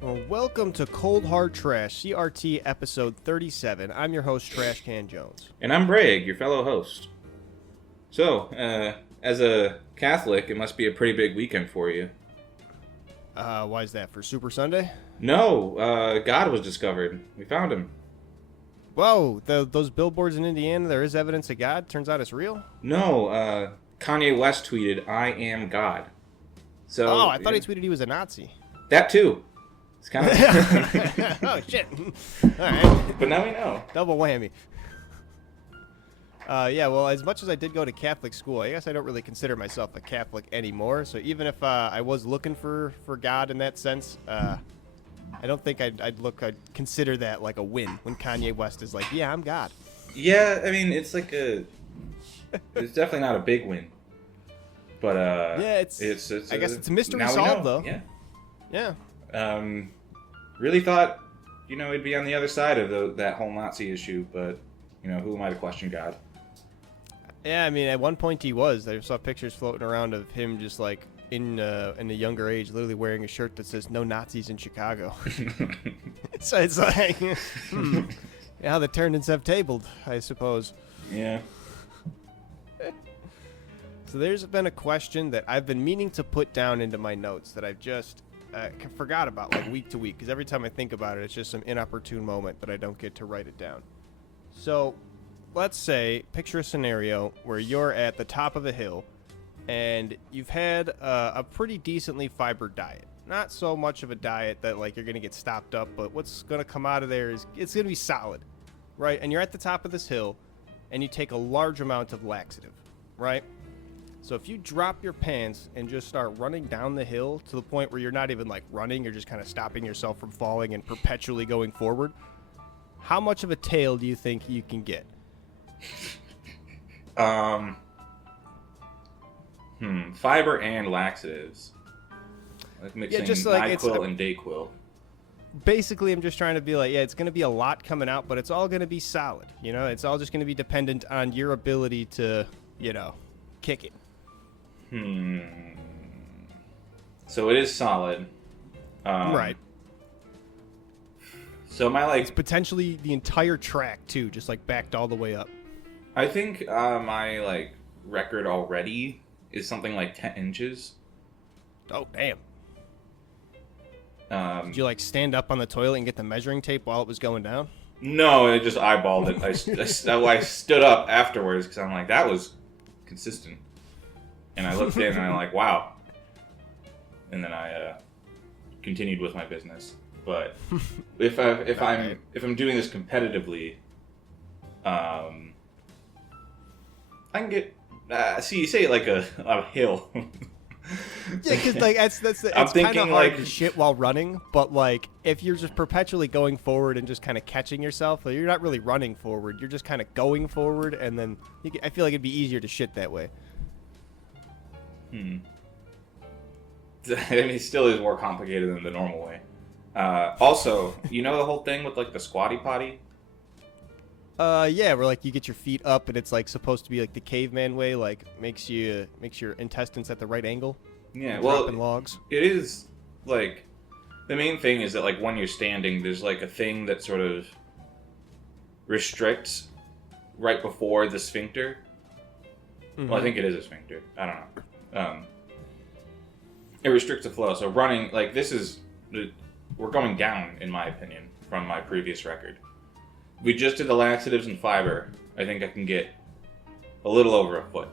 Well, welcome to Cold Hard Trash, CRT episode 37. I'm your host, Trashcan Jones. And I'm Breeeg, your fellow host. So, as a Catholic, it must be a pretty big weekend for you. Why is that, for Super Sunday? No, God was discovered. We found him. Whoa, those billboards in Indiana, there is evidence of God? Turns out it's real? No, Kanye West tweeted, "I am God." So, oh, I thought he tweeted he was a Nazi. That too. It's kind of... Oh, shit. All right. But now we know. Double whammy. Yeah, well, as much as I did go to Catholic school, I guess I don't really consider myself a Catholic anymore. So even if I was looking for God in that sense, I don't think I'd consider that like a win when Kanye West is like, yeah, I'm God. Yeah, I mean, it's like it's definitely not a big win. But yeah, it's I guess it's a mystery solved though. Yeah. Yeah. Really thought, he'd be on the other side of that whole Nazi issue, but who am I to question God? Yeah, I mean, at one point he was. I saw pictures floating around of him just like in a younger age, literally wearing a shirt that says "No Nazis in Chicago." So it's like, how the turnings have tabled, I suppose. Yeah. So there's been a question that I've been meaning to put down into my notes that I've just forgot about like week to week, because every time I think about it, it's just some inopportune moment that I don't get to write it down. So let's say, picture a scenario where you're at the top of a hill and you've had a pretty decently fibered diet. Not so much of a diet that like you're going to get stopped up, but what's going to come out of there is it's going to be solid, right? And you're at the top of this hill and you take a large amount of laxative, right? So if you drop your pants and just start running down the hill to the point where you're not even like running, you're just kind of stopping yourself from falling and perpetually going forward, how much of a tail do you think you can get? Fiber and laxatives. Like mixing just like NyQuil and Dayquil. Basically, I'm just trying to be like, yeah, it's going to be a lot coming out, but it's all going to be solid. It's all just going to be dependent on your ability to, kick it. So it is solid. Right. So it's potentially the entire track too, just like backed all the way up. I think my record already is something like 10 inches. Oh damn. Did you stand up on the toilet and get the measuring tape while it was going down? No, I just eyeballed it. I stood up afterwards because I'm like, that was consistent. And I looked in and I'm like, wow. And then I continued with my business. But if I'm doing this competitively, I can get. You say like a hill. Yeah, because it's kind of hard to shit while running. But if you're just perpetually going forward and just kind of catching yourself, you're not really running forward. You're just kind of going forward, and then I feel like it'd be easier to shit that way. I mean, it still is more complicated than the normal way. Also, the whole thing with the squatty potty? Yeah, where you get your feet up and it's supposed to be the caveman way, makes your intestines at the right angle. Yeah, dropping logs. It is the main thing is that when you're standing, there's a thing that sort of restricts right before the sphincter. Mm-hmm. Well, I think it is a sphincter. I don't know. It restricts the flow. So running we're going down, in my opinion, from my previous record. We just did the laxatives and fiber. I think I can get a little over a foot.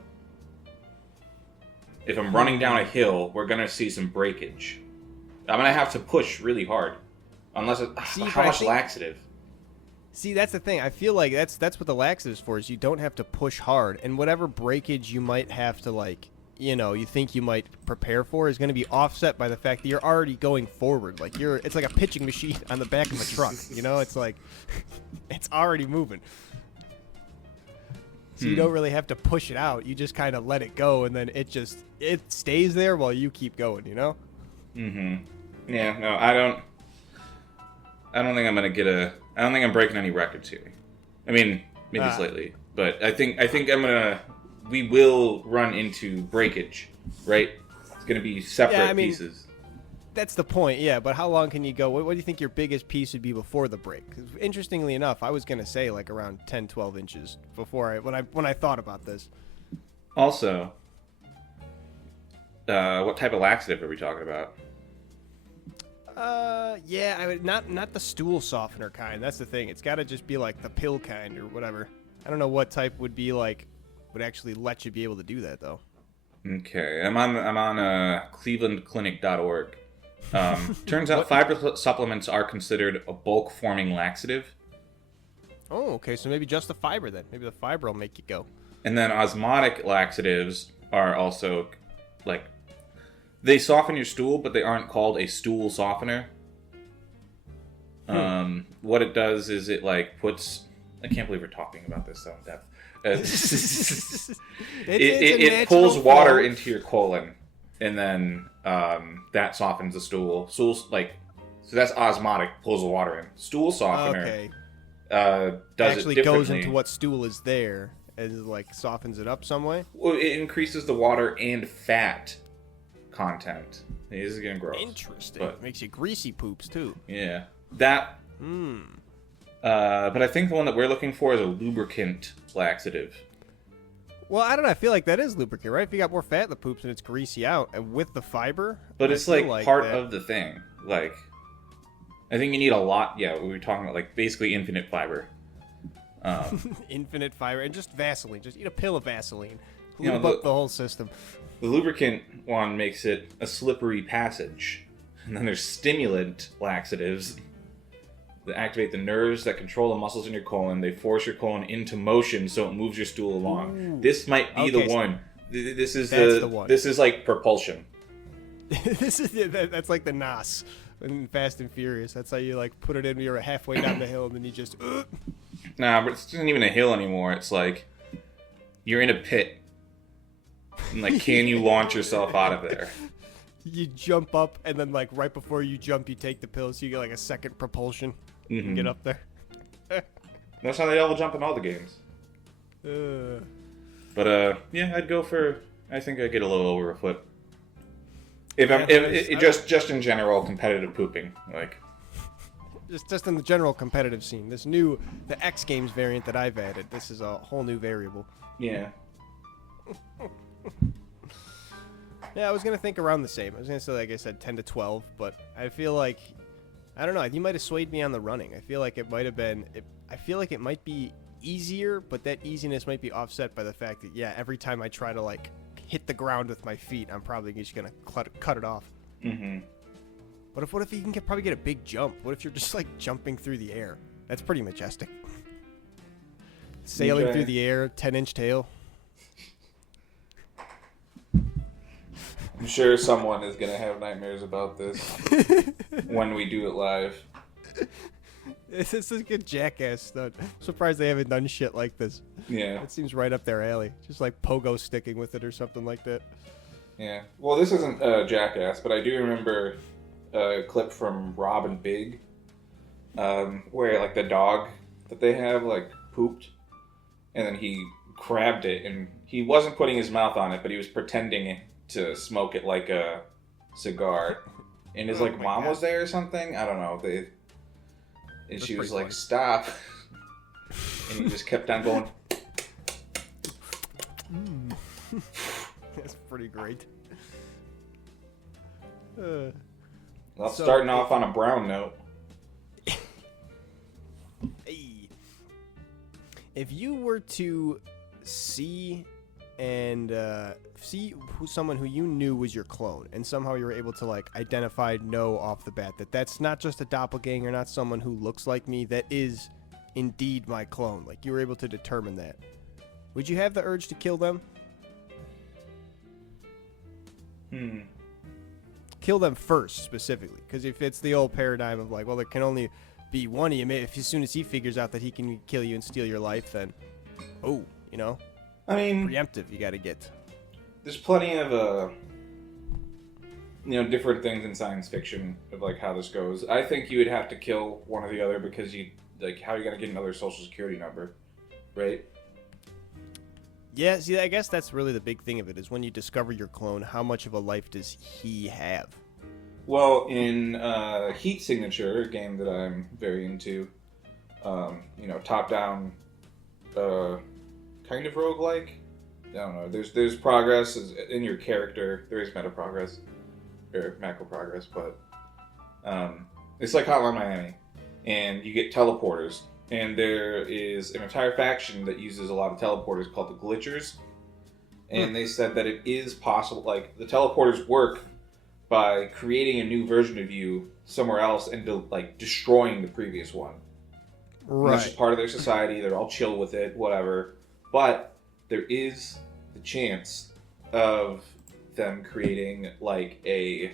If I'm running down a hill, we're going to see some breakage. I'm going to have to push really hard. Unless how much laxative? See, that's the thing. I feel like that's what the laxative's for, is you don't have to push hard. And whatever breakage you might have to you think you might prepare for is going to be offset by the fact that you're already going forward. It's like a pitching machine on the back of a truck. It's it's already moving. So you don't really have to push it out. You just kind of let it go, and then it stays there while you keep going. Mm-hmm. Yeah. No, I don't think I'm gonna get I don't think I'm breaking any records here. I mean, maybe slightly, but I think we will run into breakage, right? It's going to be separate pieces. That's the point, yeah. But how long can you go? What do you think your biggest piece would be before the break? 'Cause interestingly enough, I was gonna say like around 10, 12 inches before when I thought about this. Also, what type of laxative are we talking about? Yeah, I would not the stool softener kind. That's the thing. It's got to just be like the pill kind or whatever. I don't know what type would actually let you be able to do that though. Okay, I'm on clevelandclinic.org. Turns out fiber supplements are considered a bulk forming laxative. Oh, okay. So maybe just the fiber then. Maybe the fiber will make you go. And then osmotic laxatives are also like they soften your stool, but they aren't called a stool softener. What it does is it like puts. I can't believe we're talking about this so in depth. It pulls water into your colon, and then that softens the stool. Stools like so that's osmotic, pulls the water in. Stool softener does actually it goes into what stool is there and like softens it up some way. Well, it increases the water and fat content. This is getting gross. Interesting. But, makes you greasy poops too. Yeah, that. But I think the one that we're looking for is a lubricant laxative. Well, I don't know. I feel like that is lubricant, right? If you got more fat in the poops and it's greasy out, and with the fiber. But it's like part of the thing. Like, I think you need a lot. Yeah, we were talking about like basically infinite fiber. Infinite fiber and just Vaseline. Just eat a pill of Vaseline. Lube up the whole system. The lubricant one makes it a slippery passage, and then there's stimulant laxatives that activate the nerves that control the muscles in your colon. They force your colon into motion so it moves your stool along. Ooh. This might be the one. This is the one. This is like propulsion. That's like the NOS in Fast and Furious. That's how you like put it in. You're halfway down the hill and then you just. Nah, but it isn't even a hill anymore. It's like you're in a pit. And like, can you launch yourself out of there? You jump up and then like right before you jump, you take the pill so you get like a second propulsion. Mm-hmm. Get up there. That's how they all jump in all the games. But yeah, I'd go for. I think I'd get a little over a foot. Just in general competitive pooping, like. Just in the general competitive scene, the X Games variant that I've added. This is a whole new variable. Yeah. Yeah, I was gonna think around the same. I was gonna say, like I said, 10 to 12, but I feel like I don't know. You might have swayed me on the running. I feel like it might have been. I feel like it might be easier, but that easiness might be offset by the fact that every time I try to like hit the ground with my feet, I'm probably just gonna cut it off. Mm-hmm. But what if you can probably get a big jump? What if you're just like jumping through the air? That's pretty majestic. Sailing through the air, 10-inch tail. I'm sure someone is going to have nightmares about this when we do it live. This is a good Jackass stunt. I'm surprised they haven't done shit like this. Yeah. It seems right up their alley. Just like pogo sticking with it or something like that. Yeah. Well, this isn't Jackass, but I do remember a clip from Rob and Big where like the dog that they have like pooped and then he grabbed it and he wasn't putting his mouth on it, but he was pretending to smoke it like a cigar, and his like mom was there or something. I don't know. And she was like, "Stop!" And he just kept on going. That's pretty great. Starting off on a brown note. Hey. If you were to see someone who you knew was your clone, and somehow you were able to like know off the bat that that's not just a doppelganger, not someone who looks like me, that is indeed my clone, like you were able to determine that, would you have the urge to kill them? Kill them first, specifically, because if it's the old paradigm of like, well, there can only be one of you, if as soon as he figures out that he can kill you and steal your life, then I mean, preemptive, you got to get. There's plenty of different things in science fiction of like how this goes. I think you would have to kill one or the other because how are you gonna get another social security number, right? Yeah, see, I guess that's really the big thing of it is when you discover your clone, how much of a life does he have? Well, in Heat Signature, a game that I'm very into, top-down, kind of roguelike. I don't know. There's progress in your character. There is meta progress or macro progress, but it's like Hotline Miami, and you get teleporters. And there is an entire faction that uses a lot of teleporters called the Glitchers. And they said that it is possible, like, the teleporters work by creating a new version of you somewhere else and, destroying the previous one. Right. And that's just part of their society. They're all chill with it, whatever. But there is the chance of them creating, it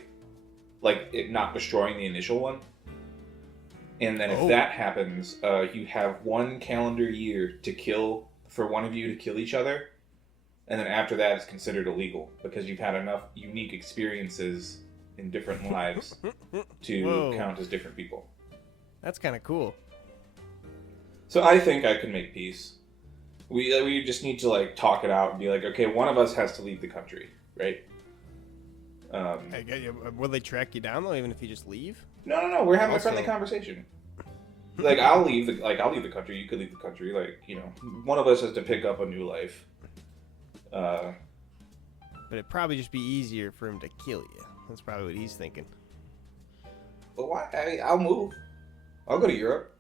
not destroying the initial one. And then if that happens, you have 1 calendar year for one of you to kill each other. And then after that, it's considered illegal because you've had enough unique experiences in different lives to count as different people. That's kind of cool. So I think I can make peace. We just need to talk it out and be like, okay, one of us has to leave the country, right? Will they track you down though, even if you just leave? No. We're having a friendly conversation. I'll leave the country. You could leave the country. One of us has to pick up a new life. But it'd probably just be easier for him to kill you. That's probably what he's thinking. But why? I'll move. I'll go to Europe.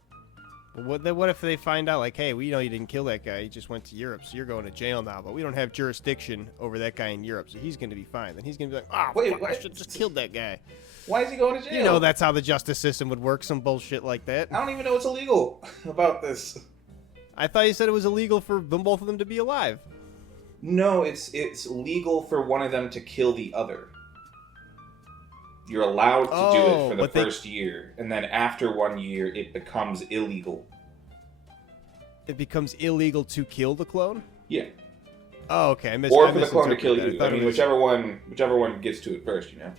Well, what if they find out, hey, we know you didn't kill that guy. He just went to Europe, so you're going to jail now. But we don't have jurisdiction over that guy in Europe, so he's going to be fine. Then he's going to be like, I should just killed that guy. Why is he going to jail? You know, that's how the justice system would work, some bullshit like that. I don't even know what's illegal about this. I thought you said it was illegal for both of them to be alive. No, it's legal for one of them to kill the other. You're allowed to do it for the first year, and then after 1 year, it becomes illegal. It becomes illegal to kill the clone? Yeah. Oh, okay. Or for the clone to kill you. I mean, whichever one gets to it first, you know.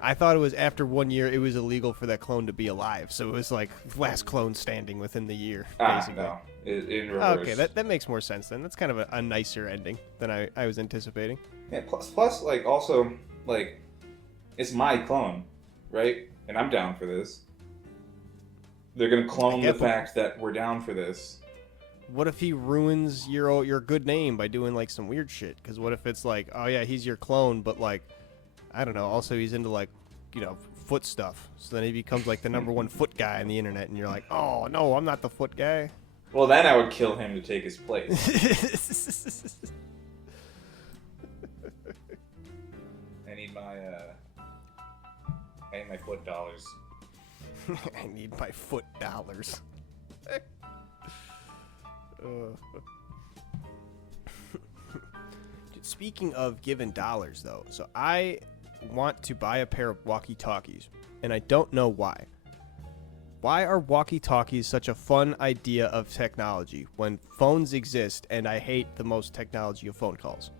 I thought it was after 1 year, it was illegal for that clone to be alive. So it was like last clone standing within the year, basically. No. In reverse. Okay, that makes more sense then. That's kind of a nicer ending than I was anticipating. Yeah, plus, also, it's my clone, right? And I'm down for this. They're going to clone the fact that we're down for this. What if he ruins your good name by doing, some weird shit? Because what if it's oh, yeah, he's your clone, but, I don't know, also he's into, foot stuff. So then he becomes, the number one foot guy on the internet, and you're like, oh, no, I'm not the foot guy. Well, then I would kill him to take his place. I need my foot dollars. I need my foot dollars. Speaking of giving dollars, though, so I want to buy a pair of walkie-talkies, and I don't know why. Why are walkie-talkies such a fun idea of technology when phones exist, and I hate the most technology of phone calls?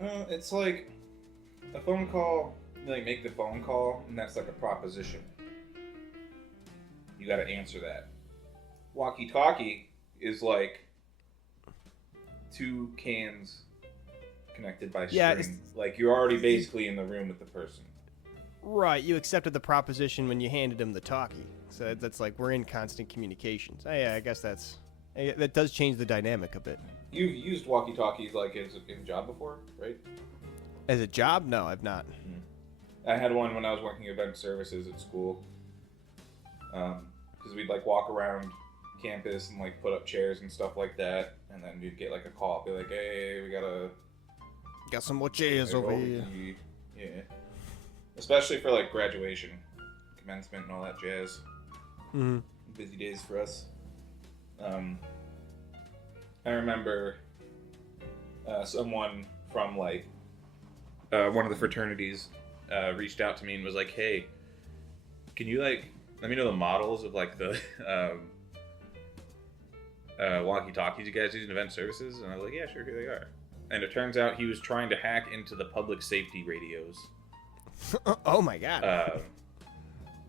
It's like a phone call. You make the phone call, and that's like a proposition. You got to answer that. Walkie-talkie is like 2 cans connected by string. Yeah, you're already basically in the room with the person. Right, you accepted the proposition when you handed him the talkie. So that's we're in constant communications. Yeah, I guess that does change the dynamic a bit. You've used walkie-talkies as in a job before, right? As a job? No, I've not. Mm-hmm. I had one when I was working event services at school. Because we'd walk around campus and put up chairs and stuff like that, and then you'd get a call, be like, hey, we got some more chairs over here. Yeah. Especially for graduation, commencement, and all that jazz. Mm-hmm. Busy days for us. I remember someone from one of the fraternities reached out to me and was like, "Hey, can you let me know the models of the walkie-talkies you guys use in event services?" And I was like, "Yeah, sure, here they are." And it turns out he was trying to hack into the public safety radios. Oh my god.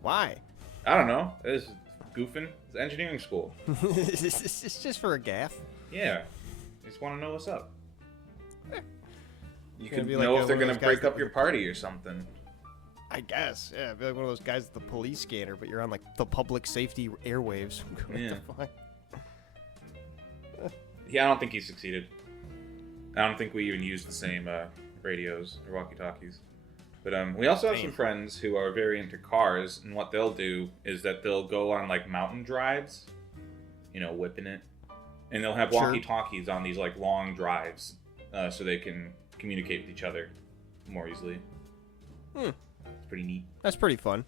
Why? I don't know. It's goofing. It's engineering school. It's just for a gaff. Yeah. I just want to know what's up. You can be know if they're going to break up your party or something. I guess. Yeah, I'd be like one of those guys with the police scanner, but you're on like the public safety airwaves. What Yeah. the fuck? Yeah, I don't think he succeeded. I don't think we even used the same radios or walkie-talkies. But we also have some friends who are very into cars, and what they'll do is that they'll go on like mountain drives, whipping it, and they'll have walkie-talkies on these like long drives, so they can communicate with each other more easily. It's pretty neat. That's pretty fun.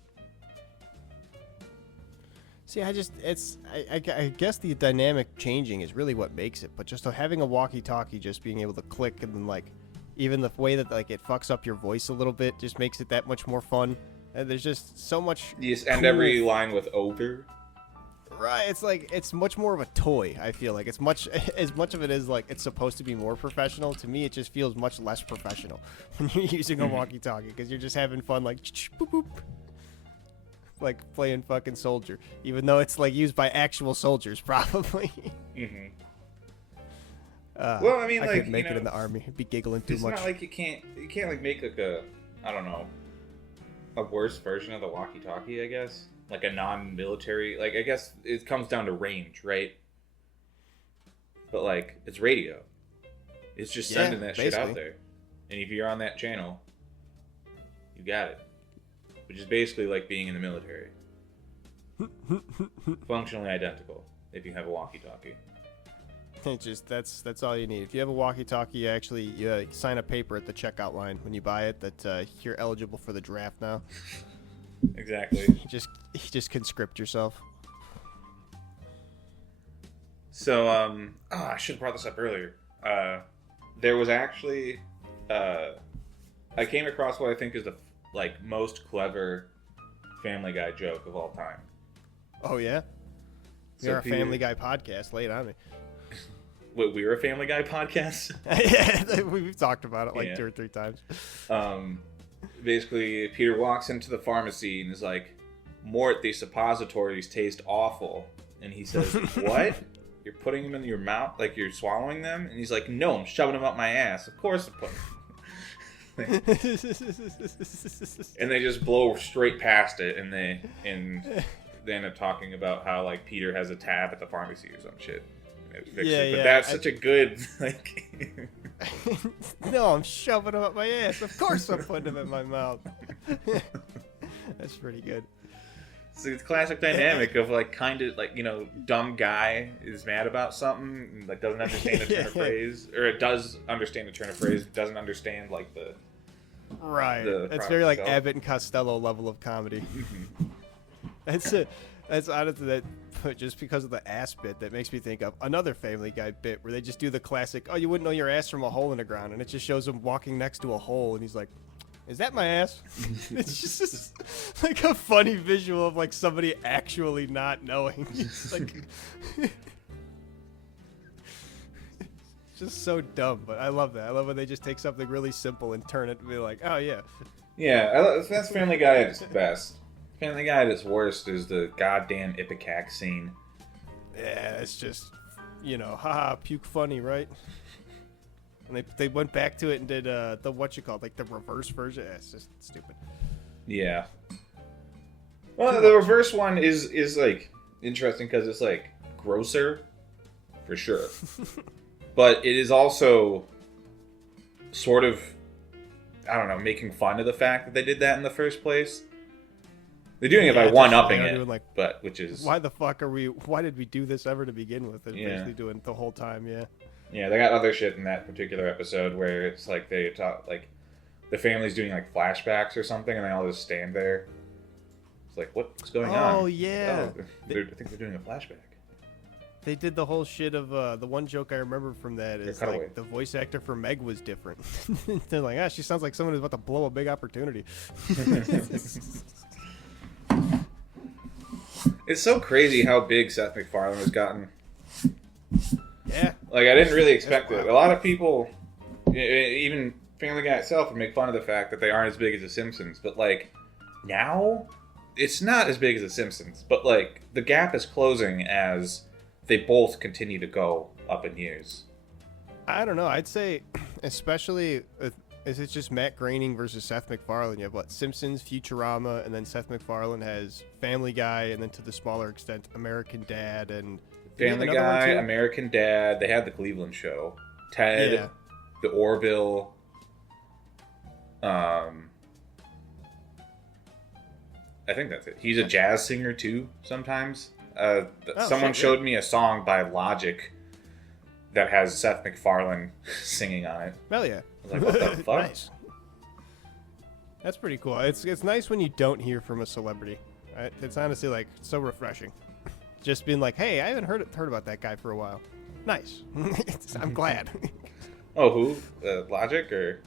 See, I guess the dynamic changing is really what makes it, but just having a walkie-talkie, just being able to click, and then like even the way that like it fucks up your voice a little bit just makes it that much more fun. And there's just so much. Yes, and every line with over. Right, it's like it's much more of a toy. I feel like it's much as much of it is like it's supposed to be more professional. To me, it just feels much less professional when you're using a walkie-talkie because you're just having fun, like boop boop, like playing fucking soldier, even though it's like used by actual soldiers probably. Well, I mean, I like, couldn't make it in the army. I'd be giggling too much. It's not like you can't like make like a, I don't know, a worse version of the walkie-talkie, I guess. Like a non-military, like I guess it comes down to range, right? But like it's radio. It's just sending that shit out there. And if you're on that channel, you got it. Which is basically like being in the military. Functionally identical if you have a walkie-talkie. That's all you need. If you have a walkie-talkie, you sign a paper at the checkout line when you buy it that you're eligible for the draft now. Exactly. You just conscript yourself. So, I should have brought this up earlier. There was actually, I came across what I think is the most clever Family Guy joke of all time. Oh yeah, we're a Family Guy podcast. Lay it on me. What, we're a Family Guy podcast? Yeah, we've talked about it like 2 or 3 times. Basically, Peter walks into the pharmacy and is like, "Mort, these suppositories taste awful." And he says, "What? You're putting them in your mouth? Like you're swallowing them?" And he's like, "No, I'm shoving them up my ass. Of course I'm putting them." And they just blow straight past it, and they end up talking about how like Peter has a tab at the pharmacy or some shit. Yeah, but that's such a good like. No, I'm shoving them up my ass. Of course I'm putting them in my mouth. That's pretty good. So it's classic dynamic of like kind of like dumb guy is mad about something and, like doesn't understand a turn of phrase, or it does understand a turn of phrase, doesn't understand like the it's very like Abbott and Costello level of comedy. That's it. That's honestly that. Just because of the ass bit, that makes me think of another Family Guy bit where they just do the classic, "Oh, you wouldn't know your ass from a hole in the ground," and it just shows him walking next to a hole, and he's like, "Is that my ass?" It's just like a funny visual of like somebody actually not knowing. It's like, it's just so dumb, but I love that. I love when they just take something really simple and turn it and be like, "Oh yeah." Yeah, that's Family Guy at its best. Family Guy at its worst is the goddamn Ipecac scene. Yeah, it's just, haha, puke funny, right? And they went back to it and did the like the reverse version. It's just stupid. Yeah. Well, the reverse one is like interesting because it's like grosser, for sure. But it is also sort of, I don't know, making fun of the fact that they did that in the first place. They're doing it by one-upping it, like, but which is why did we do this ever to begin with? They're basically doing it the whole time, Yeah, they got other shit in that particular episode where it's like they talk like the family's doing like flashbacks or something, and they all just stand there. It's like, what's going on? Oh yeah, I think they're doing a flashback. They did the whole shit of the one joke I remember from that is like the voice actor for Meg was different. They're like, she sounds like someone who's about to blow a big opportunity. It's so crazy how big Seth MacFarlane has gotten. Yeah. Like, I didn't really expect it. A lot of people, even Family Guy itself, would make fun of the fact that they aren't as big as The Simpsons. But, like, now, it's not as big as The Simpsons. But, like, the gap is closing as they both continue to go up in years. I don't know. I'd say, especially is it just Matt Groening versus Seth MacFarlane? You have what? Simpsons, Futurama, and then Seth MacFarlane has Family Guy, and then to the smaller extent, American Dad and Family Guy, American Dad. They had the Cleveland Show, Ted, the Orville. I think that's it. He's a jazz singer too. Sometimes, someone showed me a song by Logic that has Seth MacFarlane singing on it. Hell yeah! I was like, what the fuck? Nice. That's pretty cool. It's nice when you don't hear from a celebrity. It's honestly like so refreshing. Just being like, hey, I haven't heard about that guy for a while. Nice. I'm glad. Oh, who? Logic or?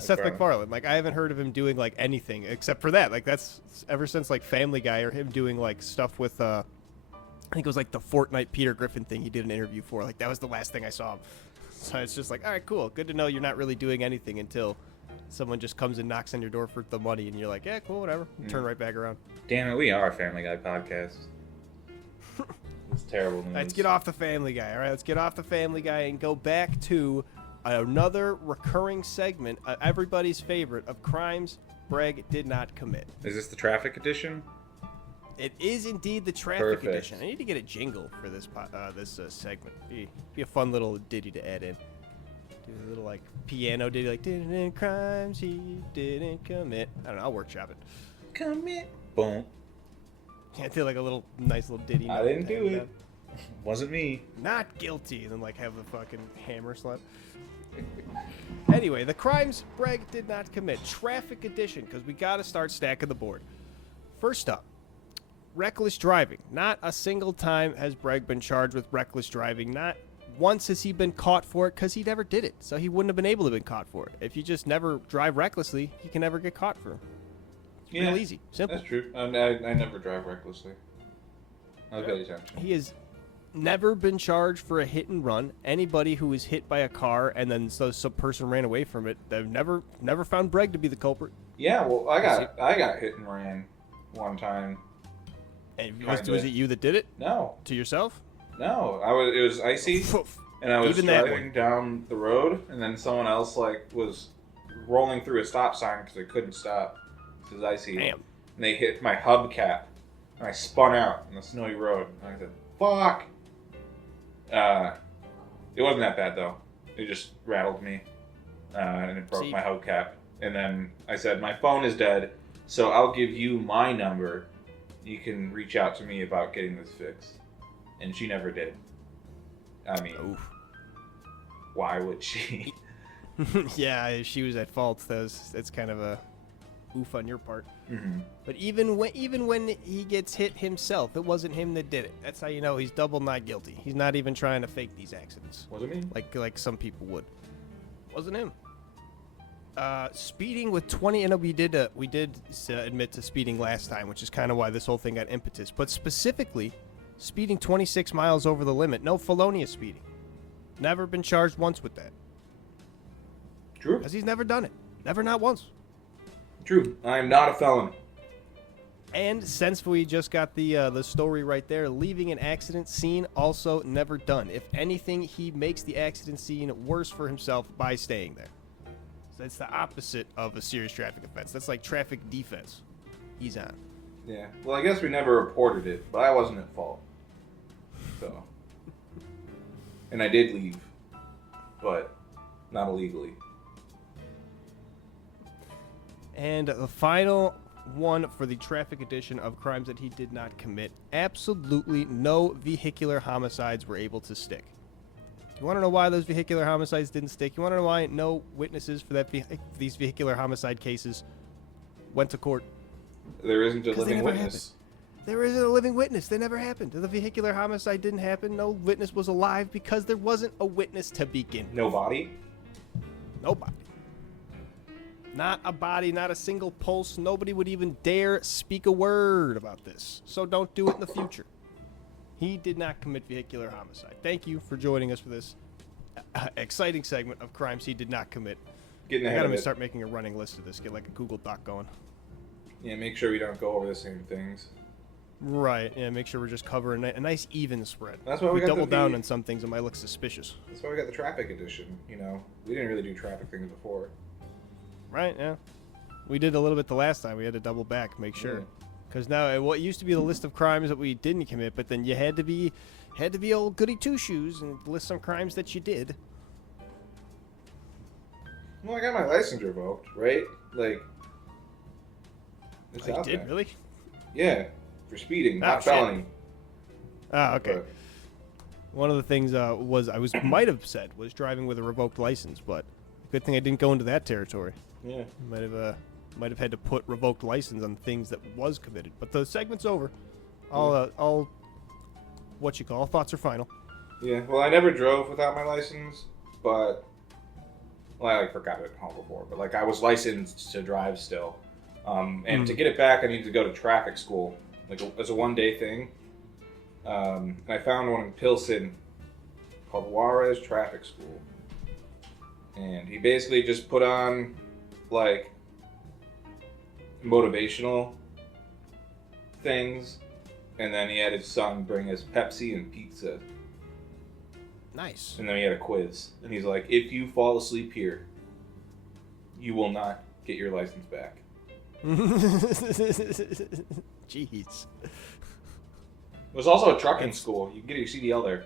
Seth MacFarlane. Like, I haven't heard of him doing like anything except for that. Like, that's ever since like Family Guy or him doing like stuff with I think it was like the Fortnite Peter Griffin thing he did an interview for. Like, that was the last thing I saw him. So it's just like, all right, cool. Good to know you're not really doing anything until someone just comes and knocks on your door for the money, and you're like, yeah, cool, whatever. Turn right back around. Damn it, we are a Family Guy podcast. It's terrible news. Let's get off the Family Guy, all right? Let's get off the Family Guy and go back to another recurring segment, everybody's favorite, of crimes Breeeg did not commit. Is this the traffic edition? It is indeed the traffic edition. I need to get a jingle for this segment. Be a fun little ditty to add in. Do a little like piano ditty, like didn't crimes he didn't commit. I don't know. I'll workshop it. Commit. Boom. I feel like a little nice little ditty. I didn't do it. Wasn't me. Not guilty. And then like have the fucking hammer slap. Anyway, the crimes Breeeg did not commit. Traffic edition, because we got to start stacking the board. First up, reckless driving. Not a single time has Breeeg been charged with reckless driving. Not once has he been caught for it, because he never did it. So he wouldn't have been able to have been caught for it. If you just never drive recklessly, you can never get caught for it. It's real easy. Simple. That's true. I never drive recklessly. I'll pay attention. He has never been charged for a hit and run. Anybody who was hit by a car and then some person ran away from it, they've never found Breeeg to be the culprit. Yeah, well, I got hit and ran one time. And was it you that did it? No. To yourself? No, it was icy, and I was driving down the road, and then someone else was rolling through a stop sign because I couldn't stop. It was icy. Damn. And they hit my hubcap, and I spun out on the snowy road. And I said, "Fuck." It wasn't that bad though. It just rattled me, and it broke my hubcap. And then I said, "My phone is dead, so I'll give you my number. You can reach out to me about getting this fixed." And she never did. I mean, why would she? Yeah, she was at fault. That's kind of a oof on your part. Mm-hmm. But even when he gets hit himself, it wasn't him that did it. That's how you know he's double not guilty. He's not even trying to fake these accidents. Wasn't he? Like some people would. Wasn't him. Speeding with 20. I know we did admit to speeding last time, which is kind of why this whole thing got impetus. But specifically, speeding 26 miles over the limit. No felonious speeding. Never been charged once with that. True. Because he's never done it. Never, not once. True. I am not a felon. And since we just got the story right there, leaving an accident scene, also never done. If anything, he makes the accident scene worse for himself by staying there. So it's the opposite of a serious traffic offense. That's like traffic defense. He's on. Yeah. Well, I guess we never reported it, but I wasn't at fault. So. And I did leave, but not illegally. And the final one for the traffic edition of crimes that he did not commit. Absolutely no vehicular homicides were able to stick. You want to know why those vehicular homicides didn't stick? You want to know why no witnesses for these vehicular homicide cases went to court? There isn't a living witness. There isn't a living witness. They never happened. The vehicular homicide didn't happen. No witness was alive because there wasn't a witness to begin with. No body? Nobody. Not a body, not a single pulse. Nobody would even dare speak a word about this. So don't do it in the future. He did not commit vehicular homicide. Thank you for joining us for this exciting segment of crimes he did not commit. Getting ahead of it. Start making a running list of this. Get like a Google Doc going. Yeah, make sure we don't go over the same things. Right. Yeah, make sure we're just covering a nice even spread. That's why we got double down on some things. It might look suspicious. That's why we got the traffic edition. You know, we didn't really do traffic things before. Right, yeah. We did a little bit the last time. We had to double back, make sure. Yeah. Because now, what used to be the list of crimes that we didn't commit, but then you had to be old goody two-shoes and list some crimes that you did. Well, I got my license revoked, right? Like, it's Oh, you out did, there. really? Yeah, for speeding, Oh, not shit. felony. Ah, okay. But, One of the things might have said was driving with a revoked license, but good thing I didn't go into that territory. yeah. Might have had to put revoked license on things that was committed. But the segment's over. All thoughts are final. Yeah, well, I never drove without my license, but... Well, I like, forgot it all before, but like I was licensed to drive still. And to get it back, I needed to go to traffic school, like as a one-day thing. I found one in Pilsen called Juarez Traffic School. And he basically just put on, like, motivational things. And then he had his son bring us Pepsi and pizza. Nice. And then he had a quiz. And he's like, if you fall asleep here, you will not get your license back. Jeez. It was also a trucking school. You can get your CDL there.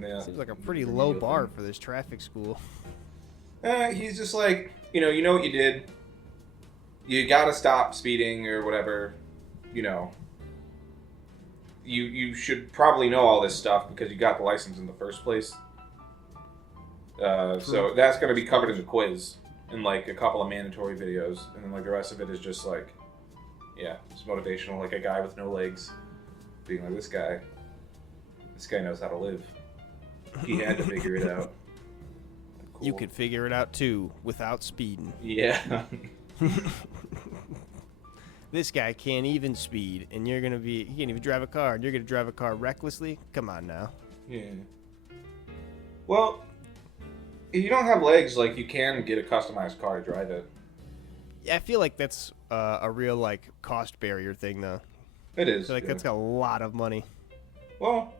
Yeah. Seems like a pretty low bar for this traffic school. He's just like, you know what you did. You gotta stop speeding or whatever. You know. You should probably know all this stuff because you got the license in the first place. So that's gonna be covered in the quiz and like a couple of mandatory videos, and then like the rest of it is just like, yeah, it's motivational. Like a guy with no legs being like, this guy knows how to live. He had to figure it out. Cool. You could figure it out too without speeding. Yeah. This guy can't even speed, and he can't even drive a car, and you're gonna drive a car recklessly? Come on now. Yeah. Well, if you don't have legs, like, you can get a customized car to drive it. Yeah, I feel like that's a real, like, cost barrier thing, though. It is. I feel like yeah. that's got a lot of money. Well,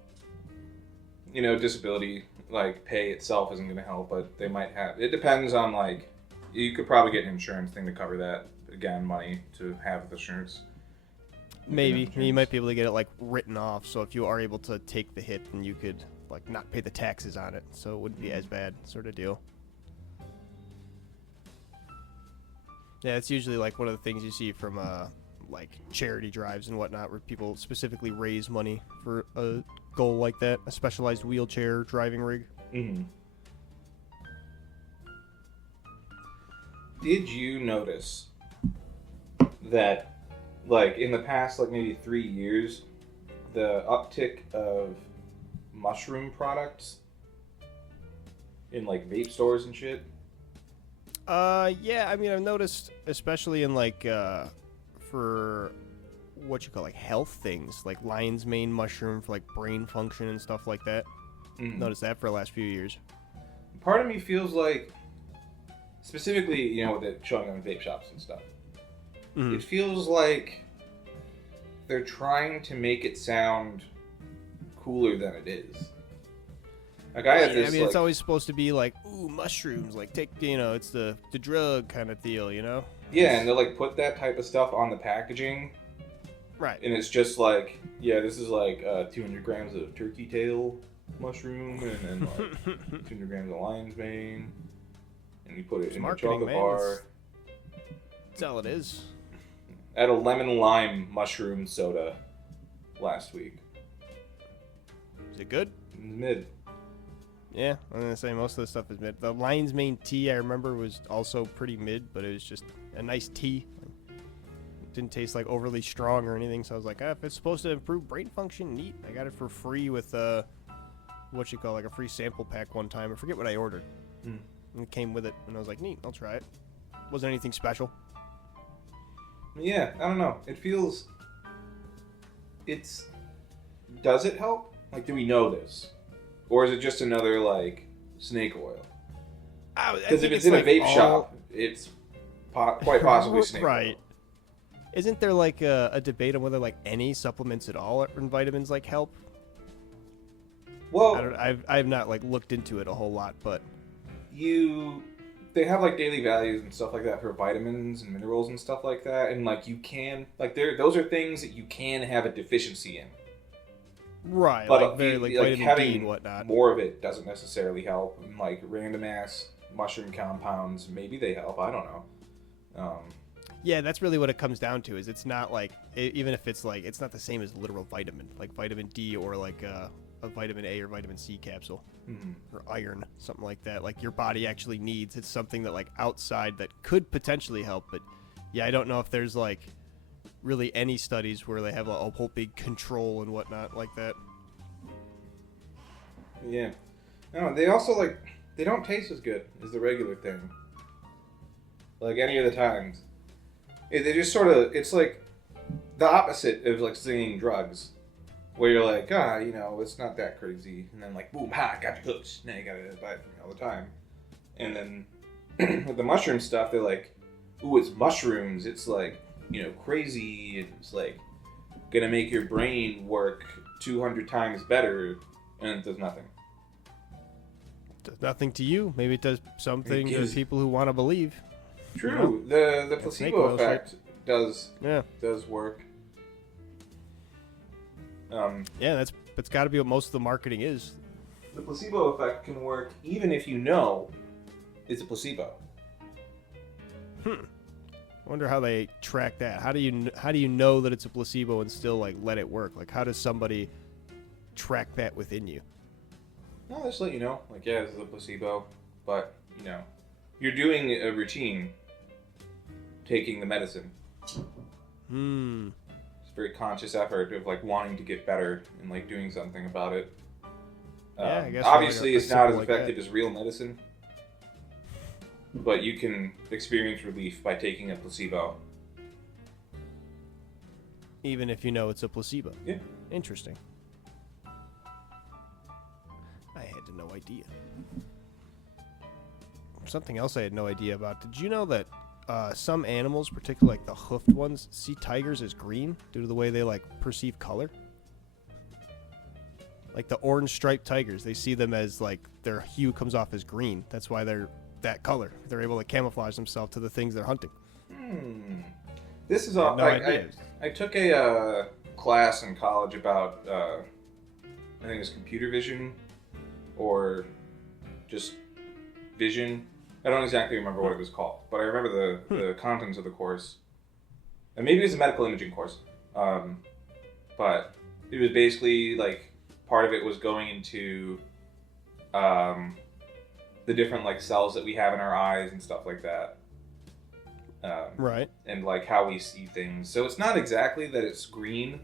disability, like, pay itself isn't going to help, but they might have... It depends on, like... You could probably get an insurance thing to cover that. Again, money to have the insurance. Maybe. You might be able to get it, like, written off, so if you are able to take the hit, then you could, like, not pay the taxes on it, so it wouldn't be as bad, sort of deal. Yeah, it's usually, like, one of the things you see from, like, charity drives and whatnot, where people specifically raise money for a goal like that, a specialized wheelchair driving rig. Mm-hmm. Did you notice that, like, in the past, like, maybe 3 years, the uptick of mushroom products in, like, vape stores and shit? Yeah, I mean, I've noticed, especially in, like, for what you call, like, health things, like lion's mane mushroom for, like, brain function and stuff like that. Mm-hmm. Noticed that for the last few years. Part of me feels like, specifically, with it showing on vape shops and stuff, Mm-hmm. it feels like they're trying to make it sound cooler than it is. Like, I had this, I mean, like, it's always supposed to be like, ooh, mushrooms, like, take, it's the drug kind of deal, yeah, and they'll, like, put that type of stuff on the packaging. Right. And it's just like, yeah, this is like 200 grams of turkey tail mushroom, and then like 200 grams of lion's mane, and you put it It's in a marketing, chocolate man. bar. That's all it is. I had a lemon lime mushroom soda last week. Is it good? It was mid. Yeah, I'm gonna say most of the stuff is mid. The lion's mane tea I remember was also pretty mid, but it was just a nice tea. It didn't taste like overly strong or anything, so I was like, if it's supposed to improve brain function, neat. I got it for free with like a free sample pack one time. I forget what I ordered. Mm. And it came with it, and I was like, neat, I'll try it. Wasn't anything special. Yeah, I don't know. It feels. Does it help? Like, do we know this? Or is it just another, like, snake oil? Because if it's in a vape shop, it's quite possibly snake oil. Right. Isn't there, like, a debate on whether, like, any supplements at all and vitamins, like, help? Well, I've not, like, looked into it a whole lot, but... they have like daily values and stuff like that for vitamins and minerals and stuff like that, and like you can like those are things that you can have a deficiency in. Right, But like very like vitamin D having and whatnot. more of it doesn't necessarily help. And like random ass mushroom compounds, maybe they help. I don't know. Yeah, that's really what it comes down to. Is it's not like even if it's like it's not the same as literal vitamin, like vitamin D or like a vitamin A or vitamin C capsule or iron, something like that. Like your body actually needs. It's something that like outside that could potentially help, but yeah, I don't know if there's like really any studies where they have a whole big control and whatnot like that. Yeah. No, they also like they don't taste as good as the regular thing. Like any of the times. They just sort of, it's like the opposite of like singing drugs. Where you're like, you know, it's not that crazy. And then like, boom, got your hooks. Now you gotta buy it all the time. And then with the mushroom stuff, they're like, ooh, it's mushrooms. It's like, you know, crazy. It's like gonna make your brain work 200 times better. And it does nothing. Does nothing to you. Maybe it does something to people who want to believe. True. You know? The placebo effect does work. Yeah, that's got to be what most of the marketing is. The placebo effect can work even if you know it's a placebo. I wonder how they track that. How do you know that it's a placebo and still like let it work? Like how does somebody track that within you? No, just let you know. Like yeah, this is a placebo, but you know, you're doing a routine. Taking the medicine. It's a very conscious effort of like wanting to get better and like doing something about it. Yeah, I guess obviously, it's not as like effective as real medicine, but you can experience relief by taking a placebo. Even if you know it's a placebo. Yeah. Interesting. I had no idea. Something else I had no idea about. Did you know that some animals, particularly like the hoofed ones, see tigers as green due to the way they like perceive color? Like the orange striped tigers, they see them as like their hue comes off as green. That's why they're that color. They're able to camouflage themselves to the things they're hunting. This is all. I took a class in college about I think it's computer vision or just vision. I don't exactly remember what it was called, but I remember the contents of the course. And maybe it was a medical imaging course. But it was basically like part of it was going into the different like cells that we have in our eyes and stuff like that. Right. And like how we see things. So it's not exactly that it's green,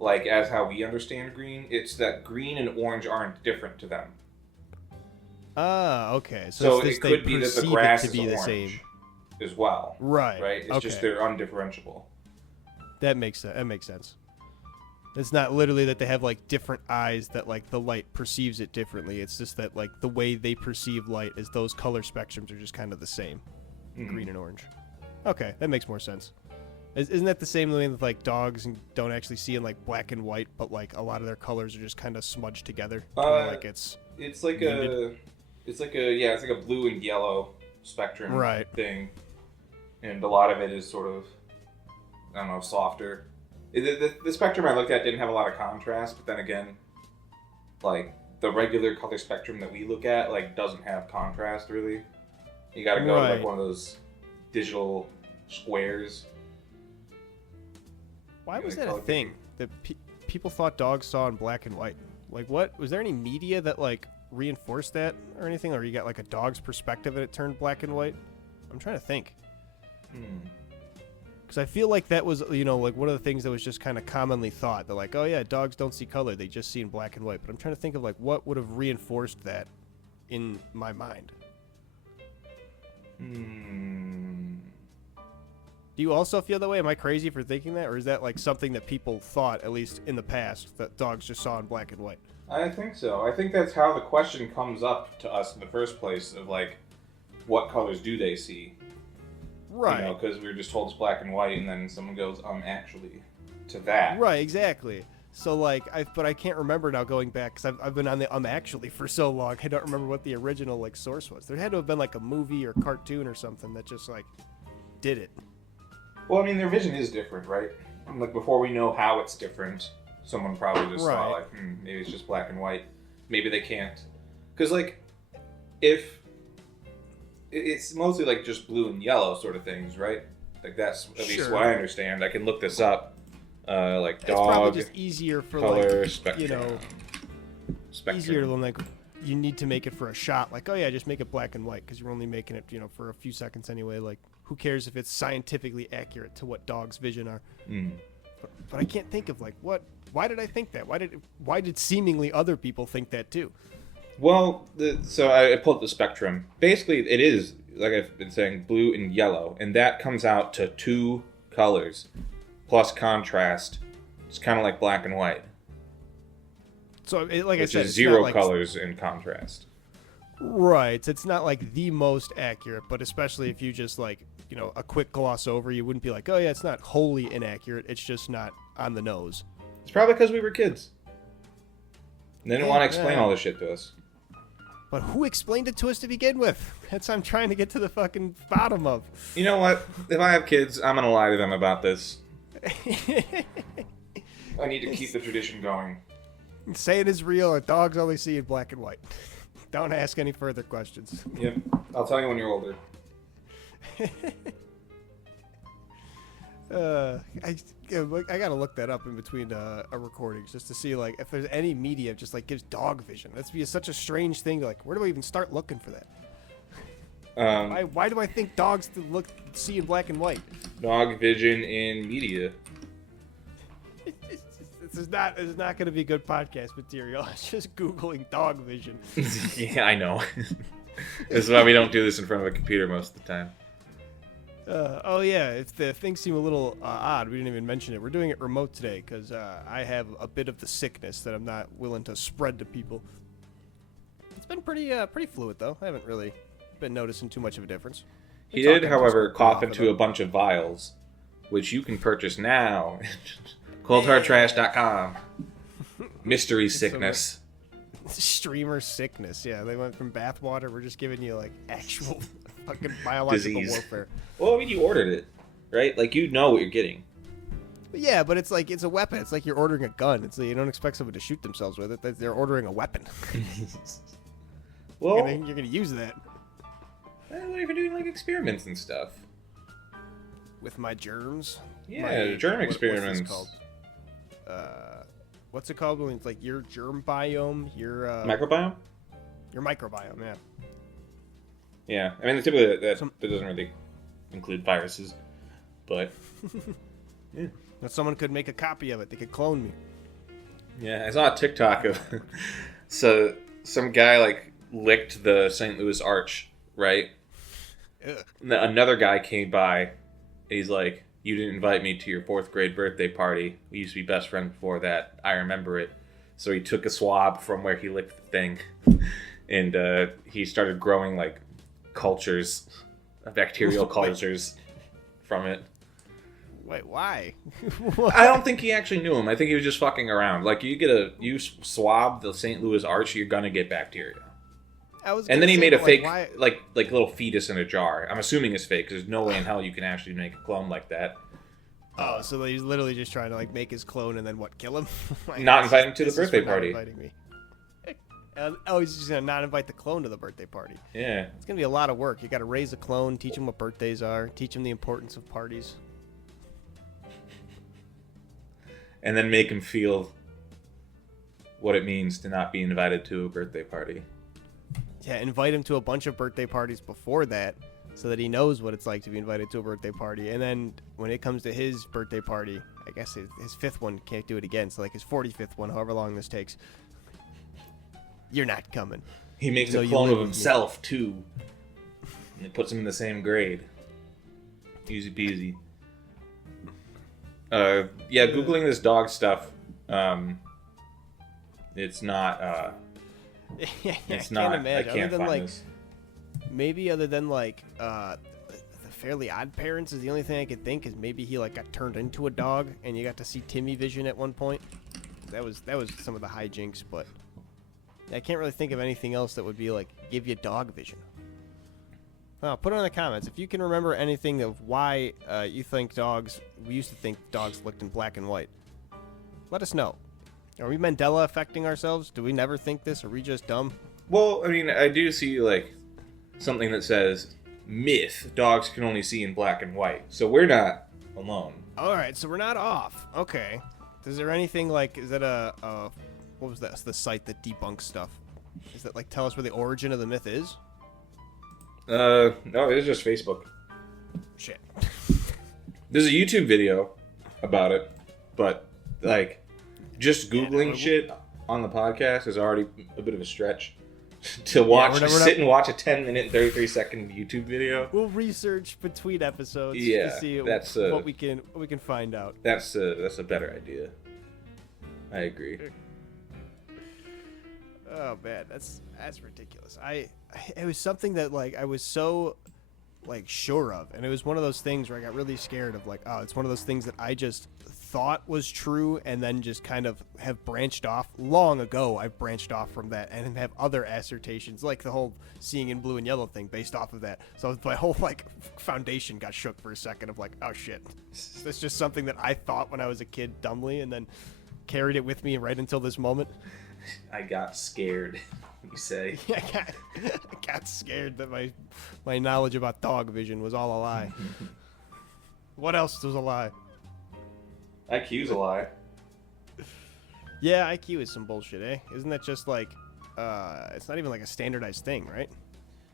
like as how we understand green. It's that green and orange aren't different to them. Ah, okay. So it could be that the grass is the orange same as well. Right. Right. It's just they're undifferentiable. That makes sense. It's not literally that they have like different eyes that like the light perceives it differently. It's just that like the way they perceive light is those color spectrums are just kind of the same, green and orange. Okay, that makes more sense. Isn't that the same way that like dogs don't actually see in like black and white, but like a lot of their colors are just kind of smudged together? Like it's like muted. It's like a blue and yellow spectrum thing, and a lot of it is sort of, I don't know, softer. The spectrum I looked at didn't have a lot of contrast, but then again, like the regular color spectrum that we look at like doesn't have contrast really. You got to go to like one of those digital squares. Why was that a thing that people thought dogs saw in black and white? Like, what was there any media that like reinforced that or anything, or you got like a dog's perspective and it turned black and white? I'm trying to think. Because I feel like that was, you know, like one of the things that was just kind of commonly thought. They're like, oh yeah, dogs don't see color; they just see in black and white. But I'm trying to think of like what would have reinforced that in my mind. Do you also feel that way? Am I crazy for thinking that, or is that like something that people thought, at least in the past, that dogs just saw in black and white? I think so. I think that's how the question comes up to us in the first place of like, what colors do they see? Right. Because we were just told it's black and white, and then someone goes, actually, to that. Right, exactly. So like, but I can't remember now going back because I've been on the actually for so long. I don't remember what the original like source was. There had to have been like a movie or cartoon or something that just like did it. Well, I mean, their vision is different, right? Like before we know how it's different, someone probably just thought like, maybe it's just black and white. Maybe they can't, because like, if it's mostly like just blue and yellow sort of things, right? Like that's at least what I understand. I can look this up. Like dog. It's probably just easier for color, like spectrum, you know, easier than like you need to make it for a shot. Like, oh yeah, just make it black and white because you're only making it, you know, for a few seconds anyway. Like, who cares if it's scientifically accurate to what dogs' vision are? But I can't think of like what. Why did I think that? Why did seemingly other people think that too? Well, so I pulled up the spectrum. Basically, it is like I've been saying, blue and yellow, and that comes out to 2 colors plus contrast. It's kind of like black and white. So, like I said, which is it's 0 not like, colors in contrast. Right. It's not like the most accurate, but especially if you just like, you know, a quick gloss over, you wouldn't be like, oh yeah, it's not wholly inaccurate. It's just not on the nose. It's probably because we were kids. They didn't want to explain all this shit to us. But who explained it to us to begin with? That's what I'm trying to get to the fucking bottom of. You know what? If I have kids, I'm going to lie to them about this. I need to keep the tradition going. Say it is real, or dogs only see in black and white. Don't ask any further questions. Yep. I'll tell you when you're older. I gotta look that up in between our recordings just to see like if there's any media just like gives dog vision. That's be such a strange thing. Like, where do I even start looking for that? Why do I think dogs see in black and white? Dog vision in media. This is not going to be good podcast material. It's just Googling dog vision. Yeah, I know. This is why we don't do this in front of a computer most of the time. Oh yeah, if the things seem a little odd, we didn't even mention it. We're doing it remote today because I have a bit of the sickness that I'm not willing to spread to people. It's been pretty fluid though. I haven't really been noticing too much of a difference. He did, however, cough into a bunch of vials, which you can purchase now. ColdHardTrash.com. Mystery sickness. Streamer sickness. Yeah, they went from bathwater. We're just giving you like actual fucking biological disease. warfare. Well, I mean, you ordered it, right? Like, you know what you're getting. Yeah, but it's like it's a weapon. It's like you're ordering a gun. It's like you don't expect someone to shoot themselves with it. They're ordering a weapon. Well, you're gonna use that. What if you're doing like experiments and stuff? With my germs. Yeah, germ experiments. What's this called? What's it called when it's like your germ biome, your microbiome? Your microbiome, yeah. Yeah, I mean, typically that doesn't really include viruses, but yeah. But someone could make a copy of it. They could clone me. Yeah, I saw a TikTok of so some guy like licked the St. Louis Arch, right? Ugh. Another guy came by, and he's like, "You didn't invite me to your 4th grade birthday party. We used to be best friends before that. I remember it." So he took a swab from where he licked the thing, and he started growing like cultures, bacterial cultures from it. Wait, why? I don't think he actually knew him. I think he was just fucking around. Like, you swab the St. Louis Arch, you're gonna get bacteria. And then he made a fake, like little fetus in a jar. I'm assuming it's fake, because there's no way in hell you can actually make a clone like that. Oh, so he's literally just trying to like make his clone and then what, kill him? Like, not invite him to the birthday party. Inviting me. He's just gonna not invite the clone to the birthday party. Yeah. It's gonna be a lot of work. You gotta raise a clone, teach him what birthdays are, teach him the importance of parties. And then make him feel what it means to not be invited to a birthday party. Yeah, invite him to a bunch of birthday parties before that so that he knows what it's like to be invited to a birthday party. And then when it comes to his birthday party, I guess his 5th one can't do it again. So like his 45th one, however long this takes, you're not coming. He makes a clone of himself, too. And it puts him in the same grade. Easy peasy. Yeah, Googling this dog stuff, it's not, it's not, I can't find this. Maybe other than, like, the Fairly Odd Parents is the only thing I could think is maybe he, like, got turned into a dog and you got to see Timmy Vision at one point. that was some of the hijinks, but I can't really think of anything else that would be like give you dog vision. Well, put it in the comments if you can remember anything of why you think we used to think dogs looked in black and white. Let us know. Are we Mandela affecting ourselves? Do we never think this? Are we just dumb? Well, I mean, I do see, like, something that says, myth, dogs can only see in black and white. So we're not alone. All right, so we're not off. Okay. Is there anything, like, is that what was that? The site that debunks stuff. Is that, like, tell us where the origin of the myth is? No, it's just Facebook. Shit. There's a YouTube video about it, but, like, just Googling shit on the podcast is already a bit of a stretch. To watch, sit and watch a 10-minute, 33-second YouTube video. We'll research between episodes to see that's, what we can find out. That's a better idea. I agree. Oh man, that's ridiculous. It was something that like I was so like sure of, and it was one of those things where I got really scared of like, oh, it's one of those things that I just thought was true and then just kind of have branched off. Long ago I've branched off from that and have other assertions like the whole seeing in blue and yellow thing based off of that. So my whole like foundation got shook for a second of like, oh shit, that's just something that I thought when I was a kid dumbly and then carried it with me right until this moment. I got scared, you say. Yeah, I got scared that my knowledge about dog vision was all a lie. What else was a lie? IQ's a lie. Yeah, IQ is some bullshit, eh? Isn't that just like, it's not even like a standardized thing, right?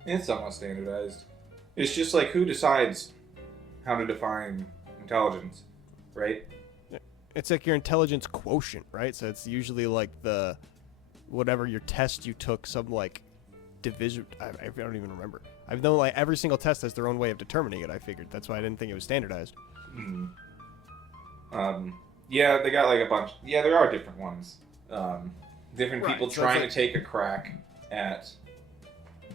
It's somewhat standardized. It's just like who decides how to define intelligence, right? It's like your intelligence quotient, right? So it's usually like whatever your test you took, some like division. I don't even remember. I've known like every single test has their own way of determining it. I figured that's why I didn't think it was standardized. Yeah, they got like a bunch. Yeah, there are different ones. Different people so trying to take a crack at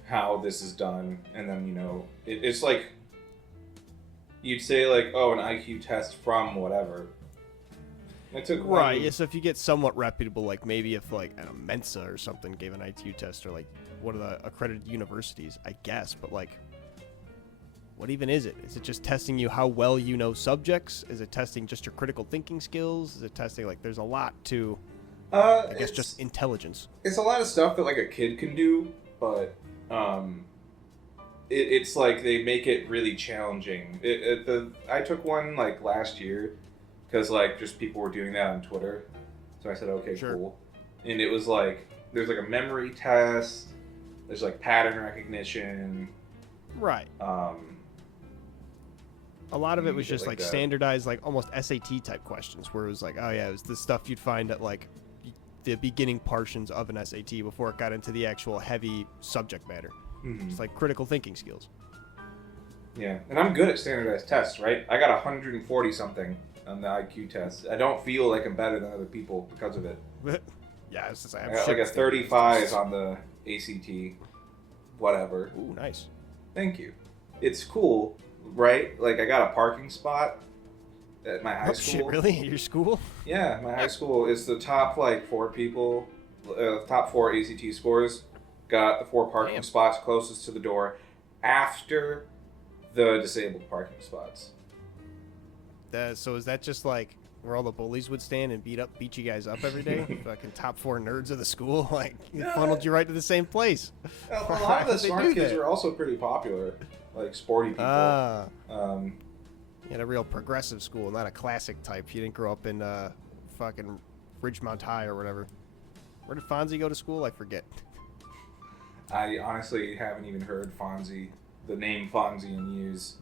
how this is done, and then it's like you'd say like, oh, an IQ test from whatever. It took right. Yeah. So if you get somewhat reputable, like maybe if like a Mensa or something gave an IQ test, or like one of the accredited universities, I guess. But like, what even is it? Is it just testing you how well you know subjects? Is it testing just your critical thinking skills? Is it testing like there's a lot to, I guess, just intelligence? It's a lot of stuff that like a kid can do, but it's like they make it really challenging. I took one like last year because like just people were doing that on Twitter, so I said okay, sure. Cool. And it was like there's like a memory test, there's like pattern recognition, right. A lot of it was just like standardized, like almost SAT type questions, where it was like, oh yeah, it was the stuff you'd find at like the beginning portions of an SAT before it got into the actual heavy subject matter. Mm-hmm. It's like critical thinking skills. Yeah, and I'm good at standardized tests, right? I got 140 something on the IQ test. I don't feel like I'm better than other people because of it. Yeah, I got like a 35 on the ACT, whatever. Ooh, nice. Thank you. It's cool. Right? Like, I got a parking spot at my high school. Shit, really? At your school? Yeah, my high school is the top, like, 4 people, top 4 ACT scores got the 4 parking spots closest to the door after the disabled parking spots. So is that just, like, where all the bullies would stand and beat you guys up every day? Fucking top 4 nerds of the school? Like, funneled you right to the same place. A lot of the smart kids were also pretty popular. Like sporty people. You had a real progressive school, not a classic type. You didn't grow up in fucking Ridgemont High or whatever. Where did Fonzie go to school? I forget. I honestly haven't even heard Fonzie, the name Fonzie in use.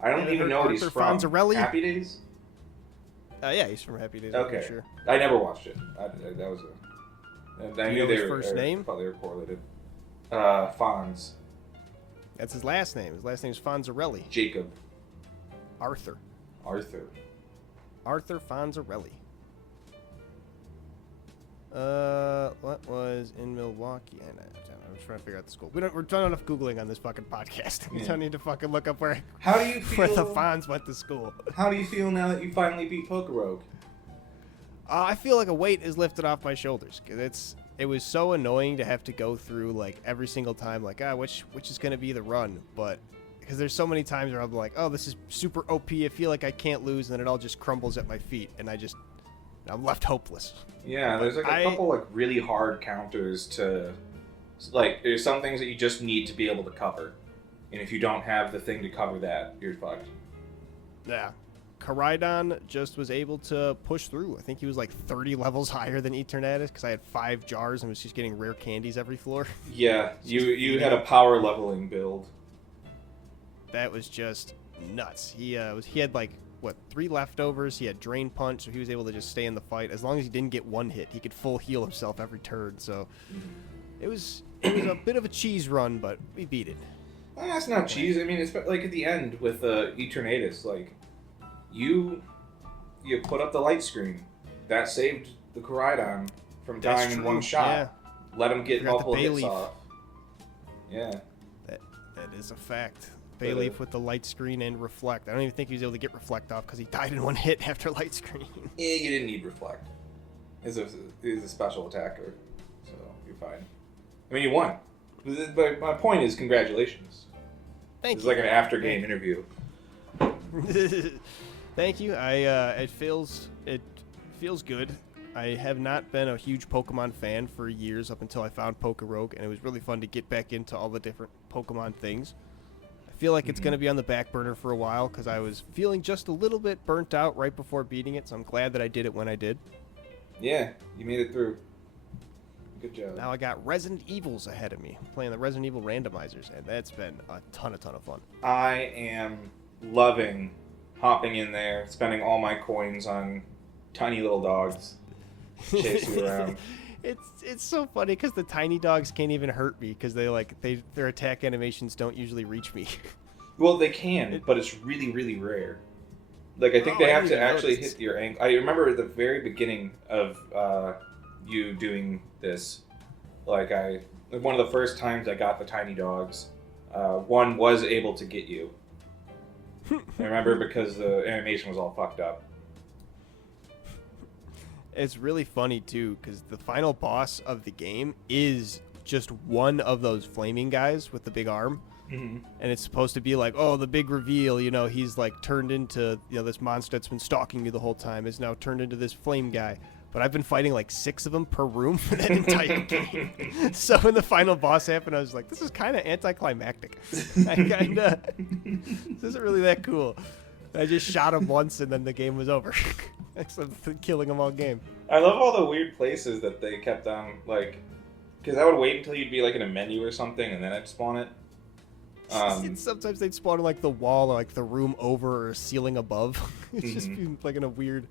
I don't even know what he's from. Fonzarelli? Happy Days? Yeah, he's from Happy Days. Okay. I'm sure. I never watched it. That was I knew his first name? Thought they were correlated. Fonz. That's his last name. His last name is Fonzarelli. Jacob. Arthur Fonzarelli. What was in Milwaukee? I'm trying to figure out the school. We're done enough Googling on this fucking podcast. We don't need to fucking look up where the Fonz went to school. How do you feel now that you finally beat PokeRogue? I feel like a weight is lifted off my shoulders. 'Cause it was so annoying to have to go through like every single time, like which is gonna be the run, but because there's so many times where I'm like, oh, this is super OP. I feel like I can't lose, and then it all just crumbles at my feet, and I'm left hopeless. Yeah, there's like a couple like really hard counters to, like, there's some things that you just need to be able to cover, and if you don't have the thing to cover that, you're fucked. Yeah. Koraidon just was able to push through. I think he was like 30 levels higher than Eternatus because I had 5 jars and was just getting rare candies every floor. Yeah, you had a power leveling build. That was just nuts. He had like, what, 3 leftovers. He had Drain Punch, so he was able to just stay in the fight. As long as he didn't get one hit, he could full heal himself every turn. So it was a bit of a cheese run, but we beat it. Well, that's not cheese. I mean, it's like at the end with Eternatus, like, you put up the light screen. That saved the Koraidon from dying in one shot. Yeah. Let him get multiple hits off. Yeah. That is a fact. Bayleaf with the light screen and reflect. I don't even think he was able to get reflect off because he died in one hit after light screen. Yeah, you didn't need reflect. He's a special attacker, so you're fine. I mean, you won. But my point is, congratulations. Thank you. It's like an after-game interview. Thank you. It feels good. I have not been a huge Pokemon fan for years up until I found PokeRogue, and it was really fun to get back into all the different Pokemon things. I feel like it's going to be on the back burner for a while because I was feeling just a little bit burnt out right before beating it, so I'm glad that I did it when I did. Yeah, you made it through. Good job. Now I got Resident Evils ahead of me, playing the Resident Evil randomizers, and that's been a ton of fun. I am loving hopping in there, spending all my coins on tiny little dogs chase you around. It's so funny because the tiny dogs can't even hurt me because their attack animations don't usually reach me. Well, they can, but it's really, really rare. Like, I think they have to actually hit your ankle. I remember at the very beginning of you doing this, like, one of the first times I got the tiny dogs, one was able to get you. I remember because the animation was all fucked up. It's really funny, too, because the final boss of the game is just one of those flaming guys with the big arm. Mm-hmm. And it's supposed to be like, oh, the big reveal, he's like turned into, this monster that's been stalking me the whole time is now turned into this flame guy. But I've been fighting like 6 of them per room for that entire game. So when the final boss happened, I was like, this is kind of anticlimactic. This isn't really that cool. I just shot him once and then the game was over. Except for killing them all game. I love all the weird places that they kept on, like, because I would wait until you'd be like in a menu or something and then I'd spawn it. Sometimes they'd spawn in like the wall or like the room over or ceiling above. It's just like in a weird...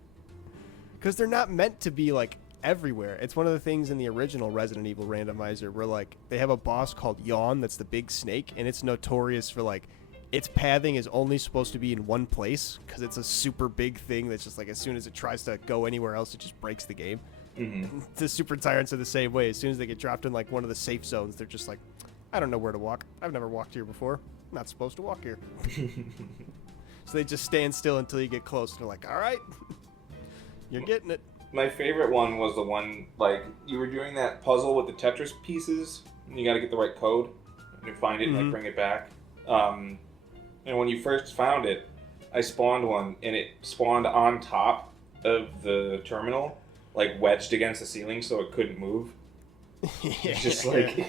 Because they're not meant to be like everywhere. It's one of the things in the original Resident Evil randomizer where like they have a boss called Yawn that's the big snake, and it's notorious for like its pathing is only supposed to be in one place because it's a super big thing that's just like as soon as it tries to go anywhere else, it just breaks the game. The Super Tyrants are the same way. As soon as they get dropped in like one of the safe zones, they're just like, I don't know where to walk. I've never walked here before. I'm not supposed to walk here. So they just stand still until you get close. And they're like, all right, you're getting it. My favorite one was the one, like, you were doing that puzzle with the Tetris pieces, and you gotta get the right code, and you find it and like bring it back. And when you first found it, I spawned one, and it spawned on top of the terminal, like wedged against the ceiling so it couldn't move. It's just like...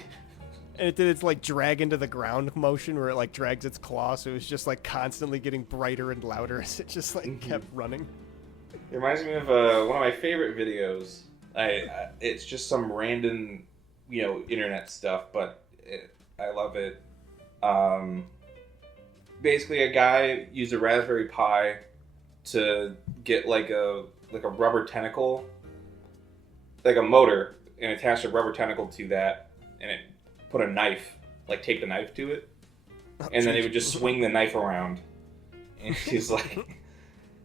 And it did its like drag into the ground motion where it like drags its claw, so it was just like constantly getting brighter and louder as it just like kept running. It reminds me of one of my favorite videos. It's just some random, internet stuff, but I love it. Basically, a guy used a Raspberry Pi to get like a rubber tentacle, like a motor, and attach a rubber tentacle to that, and it put a knife, like taped a knife to it, and then it would just swing the knife around. And he's like,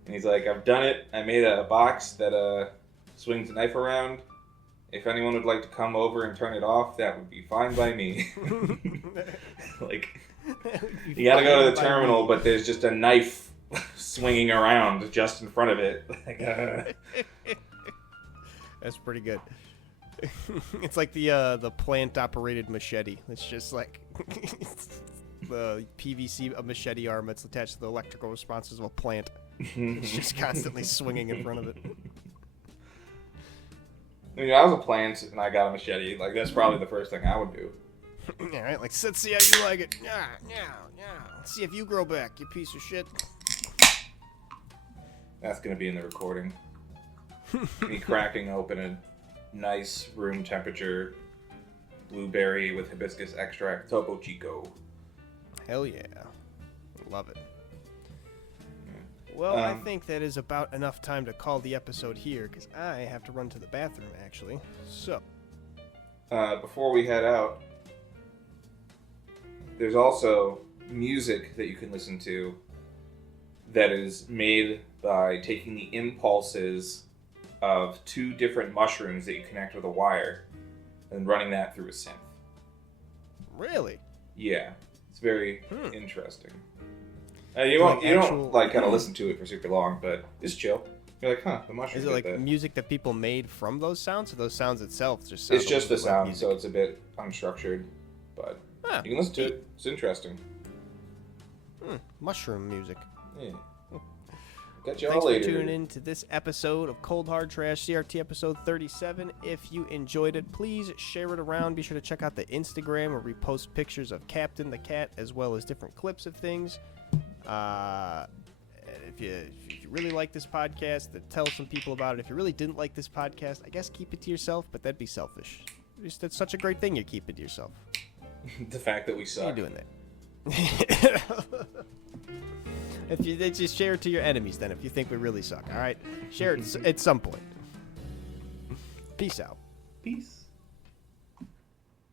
I've done it. I made a box that swings the knife around. If anyone would like to come over and turn it off, that would be fine by me. Like, you gotta go to the terminal, but there's just a knife swinging around just in front of it. That's pretty good. It's like the plant-operated machete. It's just like the PVC machete arm that's attached to the electrical responses of a plant. It's just constantly swinging in front of it. I mean, I was a plant and I got a machete. Like, that's probably the first thing I would do. All right, like, let's see how you like it. Yeah. Let's see if you grow back, you piece of shit. That's going to be in the recording. Me cracking open a nice room temperature blueberry with hibiscus extract Topo Chico. Hell yeah. Love it. Well, I think that is about enough time to call the episode here, because I have to run to the bathroom, actually. So. Before we head out, there's also music that you can listen to that is made by taking the impulses of 2 different mushrooms that you connect with a wire and running that through a synth. Really? Yeah. It's very interesting. You don't like kind of listen to it for super long, but it's chill. You're like, huh, the mushroom. Is it like that. Music that people made from those sounds, or those sounds itself just sound? It's just the like sound, music? so it's a bit unstructured, but you can listen to it. It's interesting. Mushroom music. Yeah. Catch y'all Thanks later. for tuning in to this episode of Cold Hard Trash, CRT episode 37. If you enjoyed it, please share it around. Be sure to check out the Instagram where we post pictures of Captain the Cat as well as different clips of things. If you really like this podcast, then tell some people about it. If you really didn't like this podcast, I guess keep it to yourself, but that'd be selfish. That's such a great thing you keep it to yourself. The fact that we suck. Why are you doing that? If you just share it to your enemies, then if you think we really suck, all right? Share it at some point. Peace out. Peace.